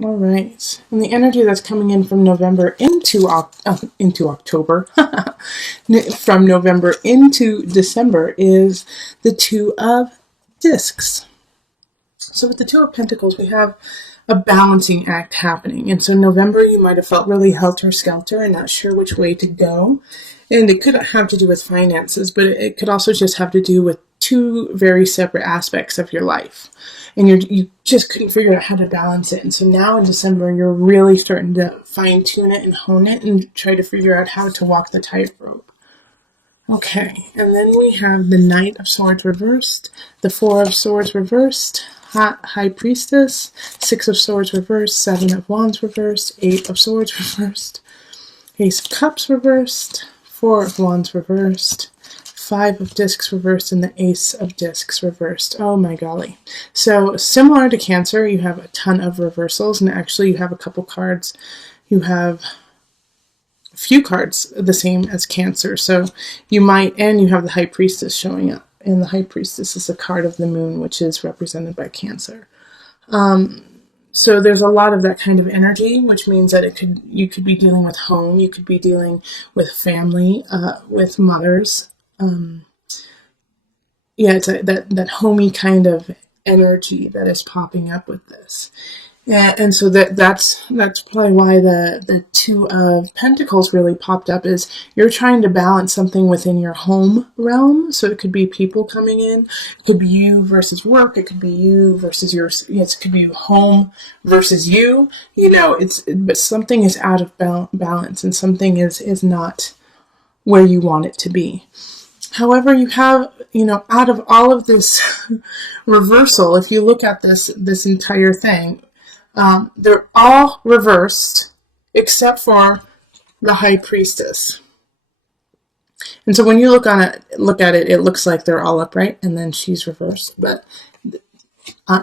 All right. And the energy that's coming in from November into October, from November into December, is the Two of Discs. So with the Two of Pentacles, we have a balancing act happening. And so November, you might have felt really helter-skelter and not sure which way to go. And it could have to do with finances, but it could also just have to do with two very separate aspects of your life. And you just couldn't figure out how to balance it. And so now in December, you're really starting to fine-tune it and hone it and try to figure out how to walk the tightrope. Okay, and then we have the Knight of Swords reversed, the Four of Swords reversed, High Priestess, Six of Swords reversed, Seven of Wands reversed, Eight of Swords reversed, Ace of Cups reversed, Four of Wands reversed, Five of Discs reversed, and the Ace of Discs reversed. Oh my golly. So similar to Cancer, you have a ton of reversals, and actually you have a couple cards. You have a few cards the same as Cancer. So you might, and you have the High Priestess showing up. And the High Priestess is a card of the moon, which is represented by Cancer. So there's a lot of that kind of energy, which means that you could be dealing with home, you could be dealing with family, with mothers. It's that homey kind of energy that is popping up with this. Yeah, and so that's probably why the Two of Pentacles really popped up, is you're trying to balance something within your home realm. So it could be people coming in, it could be you versus work, it could be you versus it could be home versus you. But something is out of balance, and something is not where you want it to be. However, you have, out of all of this reversal, if you look at this entire thing, they're all reversed except for the High Priestess. And so when you look at it, it looks like they're all upright and then she's reversed, but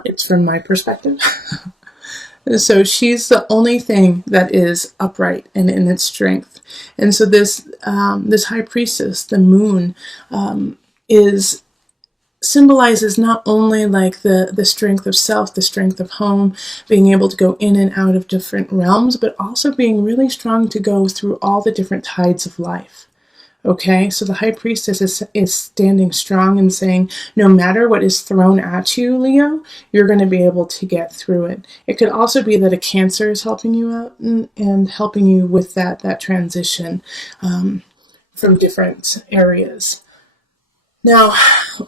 it's from my perspective. So she's the only thing that is upright and in its strength. And so this High Priestess, the moon, symbolizes not only like the strength of self, the strength of home, being able to go in and out of different realms, but also being really strong to go through all the different tides of life. Okay, so the High Priestess is standing strong and saying, no matter what is thrown at you, Leo, you're going to be able to get through it. It could also be that a Cancer is helping you out and helping you with that transition from different areas. Now,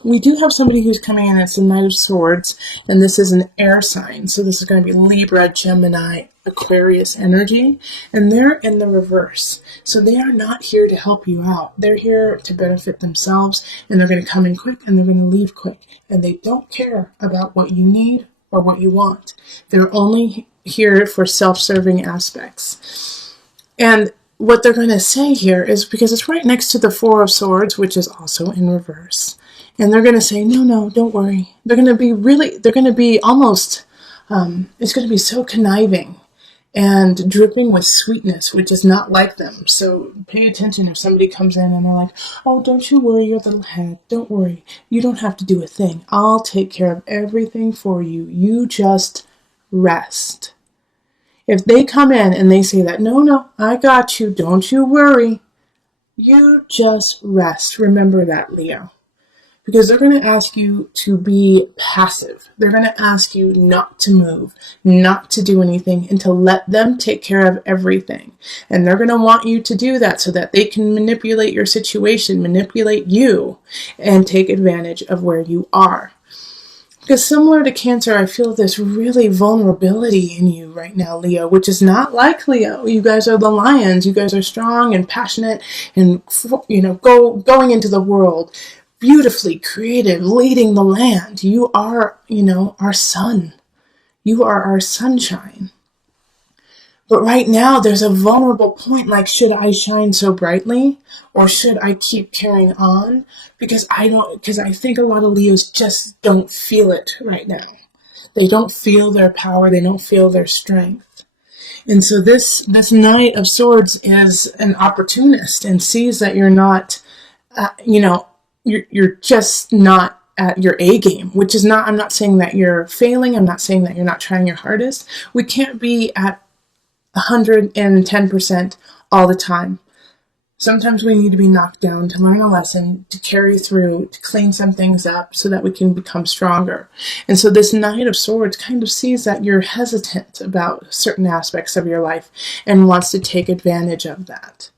we do have somebody who's coming in. It's the Knight of Swords, and this is an air sign. So this is going to be Libra, Gemini, Aquarius energy, and they're in the reverse. So they are not here to help you out. They're here to benefit themselves, and they're going to come in quick, and they're going to leave quick. And they don't care about what you need or what you want. They're only here for self-serving aspects. And what they're going to say here is, because it's right next to the Four of Swords, which is also in reverse. And they're going to say, no, don't worry. They're going to be almost, it's going to be so conniving and dripping with sweetness, which is not like them. So pay attention if somebody comes in and they're like, oh, don't you worry your little head. Don't worry. You don't have to do a thing. I'll take care of everything for you. You just rest. If they come in and they say that, no, I got you, don't you worry, you just rest. Remember that, Leo. Because they're going to ask you to be passive. They're going to ask you not to move, not to do anything, and to let them take care of everything. And they're going to want you to do that so that they can manipulate your situation, manipulate you, and take advantage of where you are. Because similar to Cancer, I feel this really vulnerability in you right now, Leo, which is not like Leo. You guys are the lions. You guys are strong and passionate and, going into the world, beautifully creative, leading the land. You are, our sun. You are our sunshine. But right now, there's a vulnerable point, like, should I shine so brightly? Or should I keep carrying on? Because I think a lot of Leos just don't feel it right now. They don't feel their power. They don't feel their strength. And so this Knight of Swords is an opportunist and sees that you're not, you're just not at your A game, which is not, I'm not saying that you're failing. I'm not saying that you're not trying your hardest. We can't be at 110% all the time. Sometimes we need to be knocked down to learn a lesson, to carry through, to clean some things up so that we can become stronger. And so this Knight of Swords kind of sees that you're hesitant about certain aspects of your life and wants to take advantage of that.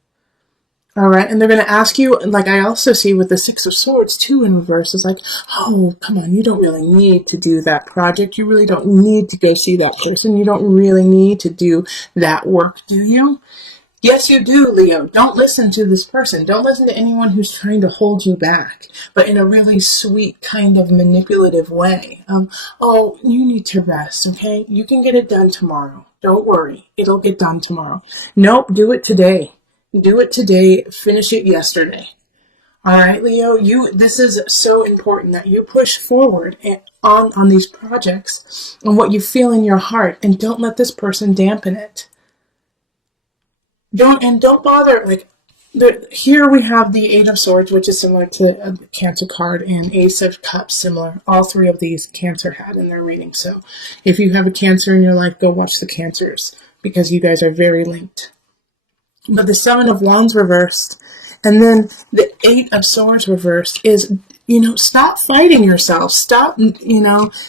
All right, and they're going to ask you, like I also see with the Six of Swords too in reverse, is like, oh, come on, you don't really need to do that project. You really don't need to go see that person. You don't really need to do that work, do you? Yes, you do, Leo. Don't listen to this person. Don't listen to anyone who's trying to hold you back, but in a really sweet kind of manipulative way. Oh, you need to rest, okay? You can get it done tomorrow. Don't worry. It'll get done tomorrow. Nope, do it today. Do it today. Finish it yesterday. All right, Leo, this is so important that you push forward on these projects and what you feel in your heart, and don't let this person dampen it. Don't bother, like, here we have the Eight of Swords, which is similar to a Cancer card, and Ace of Cups, similar. All three of these Cancer had in their reading. So if you have a Cancer in your life, go watch the Cancers, because you guys are very linked. But the Seven of Wands reversed, and then the Eight of Swords reversed is, stop fighting yourself. Stop,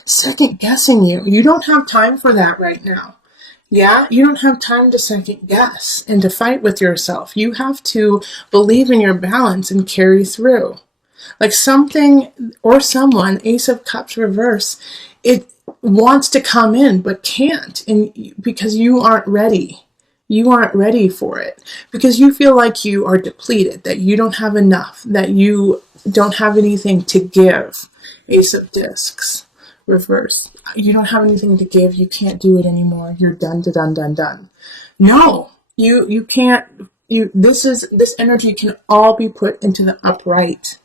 second guessing you. You don't have time for that right now. Yeah, you don't have time to second guess and to fight with yourself. You have to believe in your balance and carry through. Like something or someone, Ace of Cups reverse, it wants to come in but can't, and because you aren't ready. You aren't ready for it because you feel like you are depleted, that you don't have enough, that you don't have anything to give. Ace of Discs reverse. You don't have anything to give. You can't do it anymore. You're done. No, you can't. This energy can all be put into the upright.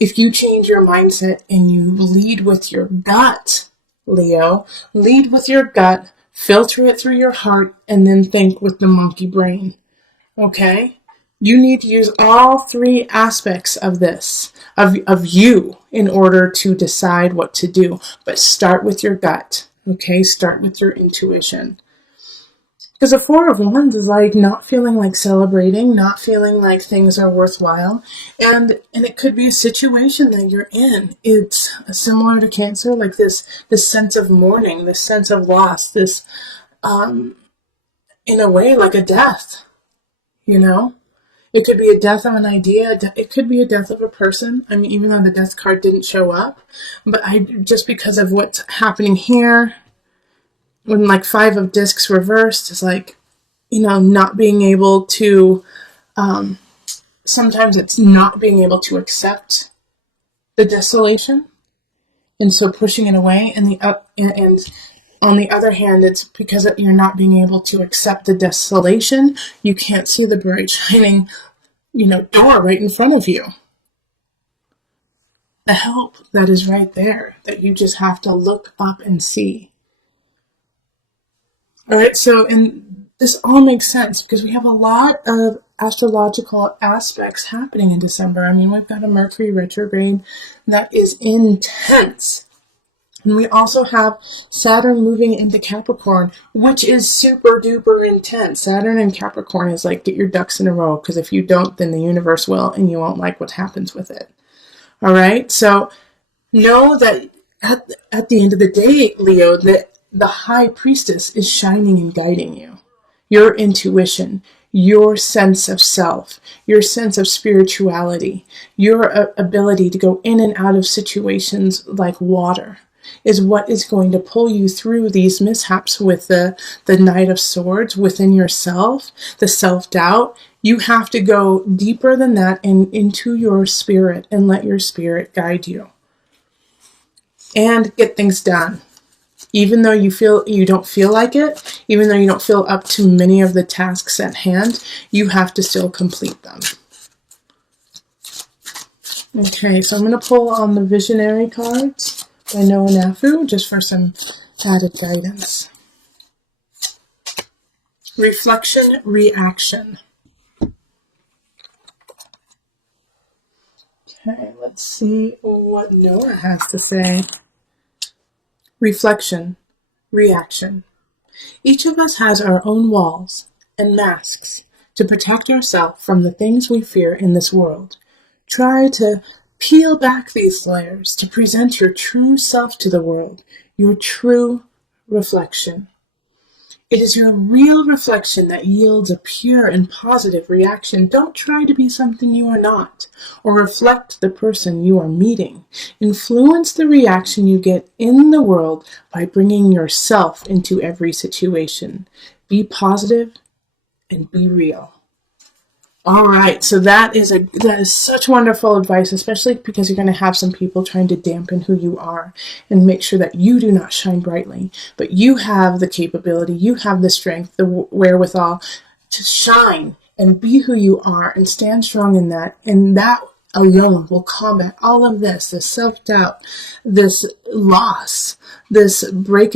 If you change your mindset and you lead with your gut, Leo, lead with your gut, filter it through your heart, and then think with the monkey brain. Okay? You need to use all three aspects of this, of you, in order to decide what to do. But start with your gut, okay? Start with your intuition. Because the Four of Wands is like not feeling like celebrating, not feeling like things are worthwhile. And it could be a situation that you're in. It's similar to Cancer, like this sense of mourning, this sense of loss, this, in a way, like a death, It could be a death of an idea. It could be a death of a person. I mean, even though the death card didn't show up, but just because of what's happening here, when like Five of Discs reversed, is like, not being able to. Sometimes it's not being able to accept the desolation, and so pushing it away. And on the other hand, it's because you're not being able to accept the desolation. You can't see the bright shining door right in front of you. The help that is right there, that you just have to look up and see. All right, so, and this all makes sense because we have a lot of astrological aspects happening in December. I mean, we've got a Mercury retrograde that is intense. And we also have Saturn moving into Capricorn, which is super duper intense. Saturn in Capricorn is like, get your ducks in a row, because if you don't, then the universe will, and you won't like what happens with it. All right? So know that at the end of the day, Leo, that the High Priestess is shining and guiding you. Your intuition, your sense of self, your sense of spirituality, your ability to go in and out of situations like water is what is going to pull you through these mishaps with the Knight of Swords within yourself, the self-doubt. You have to go deeper than that and into your spirit and let your spirit guide you and get things done. Even though you don't feel like it, even though you don't feel up to many of the tasks at hand, you have to still complete them. Okay, so I'm going to pull on the Visionary cards by Noah Nafu, just for some added guidance. Reflection, reaction. Okay, let's see what Noah has to say. Reflection, reaction. Each of us has our own walls and masks to protect ourselves from the things we fear in this world. Try to peel back these layers to present your true self to the world, your true reflection. It is your real reflection that yields a pure and positive reaction. Don't try to be something you are not, or reflect the person you are meeting. Influence the reaction you get in the world by bringing yourself into every situation. Be positive and be real. All right, so that is such wonderful advice, especially because you're going to have some people trying to dampen who you are and make sure that you do not shine brightly, but you have the capability, you have the strength, the wherewithal to shine and be who you are and stand strong in that, and that alone will combat all of this self-doubt, this loss, this breakage